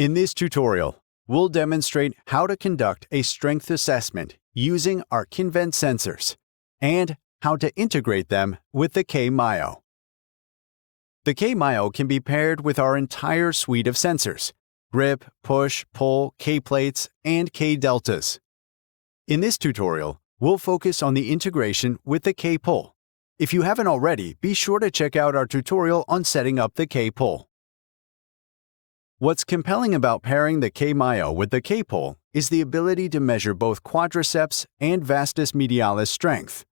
In this tutorial, we'll demonstrate how to conduct a strength assessment using our Kinvent sensors and how to integrate them with the K-Myo. The K-Myo can be paired with our entire suite of sensors: grip, push, pull, K-plates, and K-deltas. In this tutorial, we'll focus on the integration with the K-pull. If you haven't already, be sure to check out our tutorial on setting up the K-pull. What's compelling about pairing the K-Myo with the K-pull is the ability to measure both quadriceps and vastus medialis strength.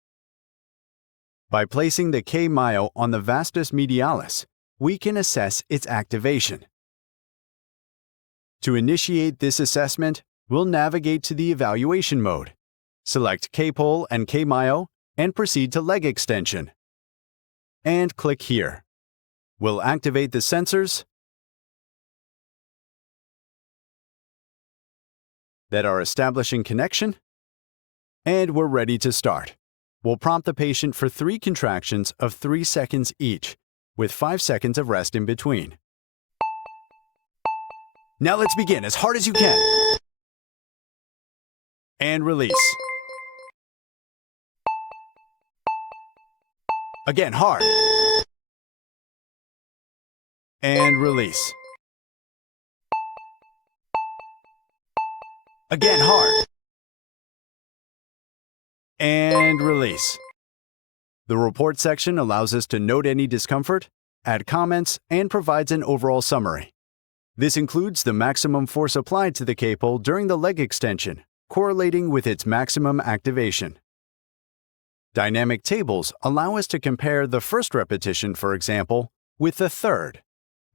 By placing the K-Myo on the vastus medialis, we can assess its activation. To initiate this assessment, we'll navigate to the evaluation mode, select K-pull and K-Myo, and proceed to leg extension. And click here. We'll activate the sensors that are establishing connection, and we're ready to start. We'll prompt the patient for 3 contractions of 3 seconds each, with 5 seconds of rest in between. Now let's begin as hard as you can. And release. Again, hard. And release. Again, hard. And release. The report section allows us to note any discomfort, add comments, and provides an overall summary. This includes the maximum force applied to the K-pull during the leg extension, correlating with its maximum activation. Dynamic tables allow us to compare the first repetition, for example, with the third.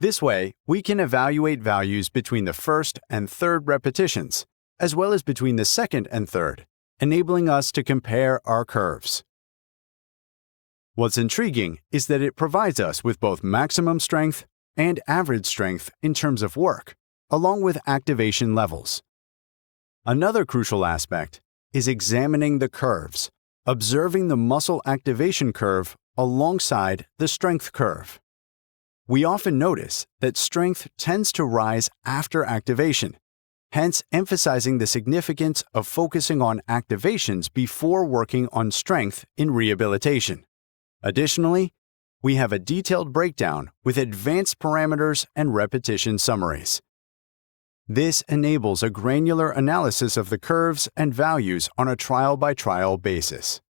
This way, we can evaluate values between the first and third repetitions, as well as between the second and third, enabling us to compare our curves. What's intriguing is that it provides us with both maximum strength and average strength in terms of work, along with activation levels. Another crucial aspect is examining the curves, observing the muscle activation curve alongside the strength curve. We often notice that strength tends to rise after activation, hence emphasizing the significance of focusing on activations before working on strength in rehabilitation. Additionally, we have a detailed breakdown with advanced parameters and repetition summaries. This enables a granular analysis of the curves and values on a trial-by-trial basis.